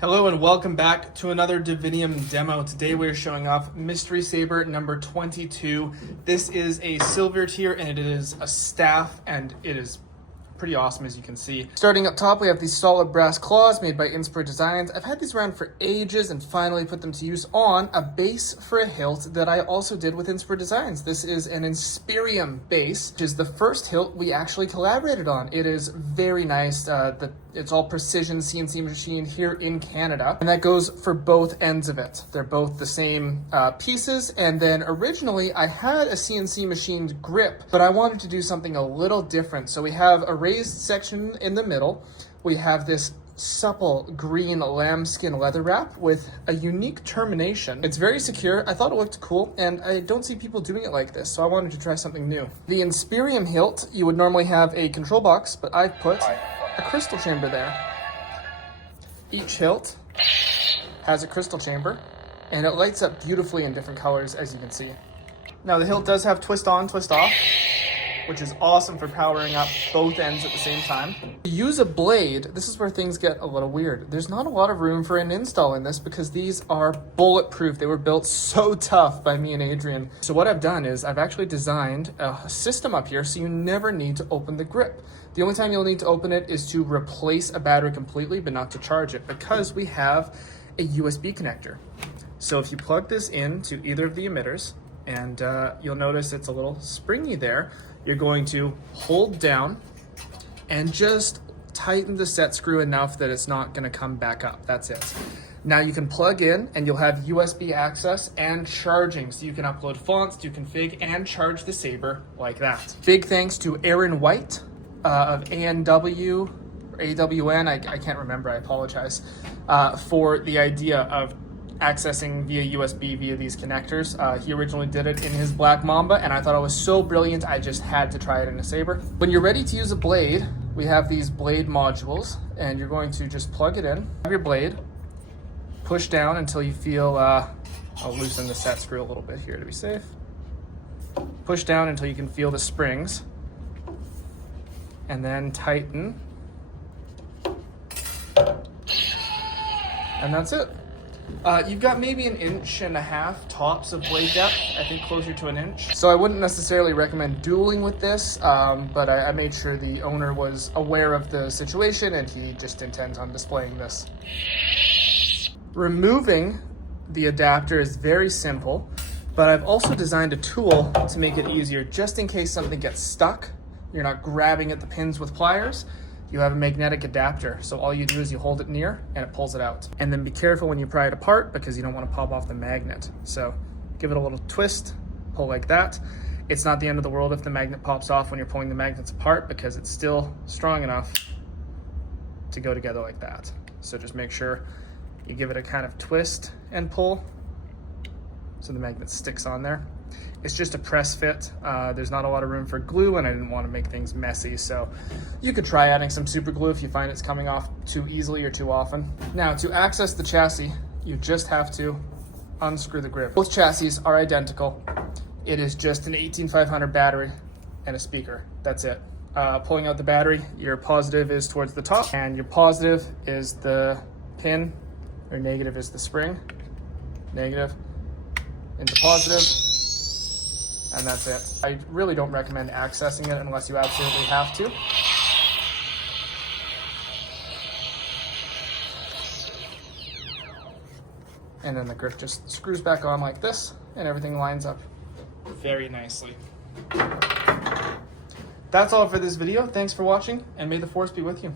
Hello and welcome back to another Divinium demo. Today we're showing off Mystery Saber number 22. This is a silver tier and it is a staff and it is pretty awesome, as you can see. Starting up top, we have these solid brass claws made by Inspire Designs. I've had these around for ages and finally put them to use on a base for a hilt that I also did with Inspire Designs. This is an Inspirium base, which is the first hilt we actually collaborated on. It is very nice. It's all precision CNC machine here in Canada, and that goes for both ends of it. They're both the same pieces, and then originally I had a CNC machined grip, but I wanted to do something a little different. So we have a raised section in the middle. We have this supple green lambskin leather wrap with a unique termination. It's very secure. I thought it looked cool, and I don't see people doing it like this, so I wanted to try something new. The Inspirium hilt, you would normally have a control box, but I've put a crystal chamber there. Each hilt has a crystal chamber, and it lights up beautifully in different colors, as you can see. Now the hilt does have twist on, twist off, which is awesome for powering up both ends at the same time. To use a blade, this is where things get a little weird. There's not a lot of room for an install in this because these are bulletproof. They were built so tough by me and Adrian. So what I've done is I've actually designed a system up here so you never need to open the grip. The only time you'll need to open it is to replace a battery completely, but not to charge it, because we have a USB connector. So if you plug this into either of the emitters, and you'll notice it's a little springy there, you're going to hold down and just tighten the set screw enough that it's not going to come back up. That's it. Now you can plug in and you'll have USB access and charging, so you can upload fonts, do config, and charge the Saber like that. Big thanks to Aaron White of ANW, or AWN, I can't remember, I apologize, for the idea of accessing via USB via these connectors. He originally did it in his Black Mamba, and I thought it was so brilliant I just had to try it in a Saber. When you're ready to use a blade, we have these blade modules, and you're going to just plug it in, have your blade, push down until you feel, I'll loosen the set screw a little bit here to be safe. Push down until you can feel the springs, and then tighten. And that's it. You've got maybe 1.5 inches tops of blade depth, I think closer to 1 inch. So I wouldn't necessarily recommend dueling with this, but I made sure the owner was aware of the situation and he just intends on displaying this. Removing the adapter is very simple, but I've also designed a tool to make it easier just in case something gets stuck. You're not grabbing at the pins with pliers. You have a magnetic adapter, so all you do is you hold it near and it pulls it out. And then be careful when you pry it apart because you don't want to pop off the magnet. So give it a little twist, pull like that. It's not the end of the world if the magnet pops off when you're pulling the magnets apart because it's still strong enough to go together like that. So just make sure you give it a kind of twist and pull so the magnet sticks on there. It's just a press fit. There's not a lot of room for glue and I didn't want to make things messy, so you could try adding some super glue if you find it's coming off too easily or too often. Now, to access the chassis, you just have to unscrew the grip. Both chassis are identical. It is just an 18500 battery and a speaker. That's it. Pulling out the battery, your positive is towards the top and your positive is the pin, or negative is the spring. Negative into positive. And that's it. I really don't recommend accessing it unless you absolutely have to. And then the grip just screws back on like this, and everything lines up very nicely. That's all for this video. Thanks for watching, and may the force be with you.